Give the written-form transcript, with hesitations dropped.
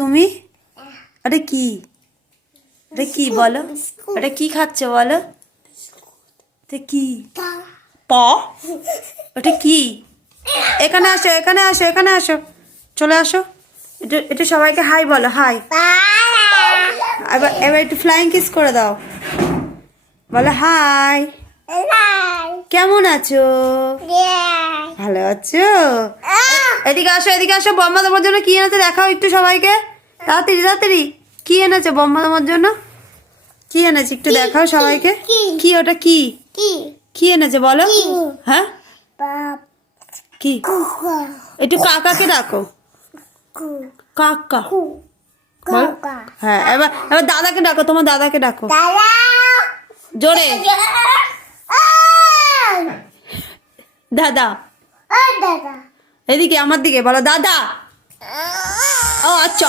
তুমি এটা কি? এটা কি বলো? এটা কি খাচ্ছে বলো? এটা কি? প এটা কি? এখানে আসো, এখানে আসো, এখানে আসো, চলে আসো। এটা এটা সবাইকে হাই বলো, হাই। এবার এবার একটু ফ্লাইং কিস করে দাও, বলো হাই। কেমন আছো? ভালো আছো? এদিকে আসো, এদিকে আসো। বম্মা তোমার জন্য কি এনেছে দেখাও একটু সবাইকে, তাড়াতাড়ি তাড়াতাড়ি। কি এনেছে বম্মা তোমার জন্য? কি এনেছে একটু দেখাও সবাইকে। কি ওটা কি? কি এনেছে বলো? হ্যাঁ কি? একটু কাকাকে ডাকো, কাকা বল। হ্যাঁ, এবার এবার দাদাকে ডাকো, তোমার দাদাকে ডাকো জোরে। দাদা, এদিকে আমার দিকে বলো দাদা। ও আচ্ছা।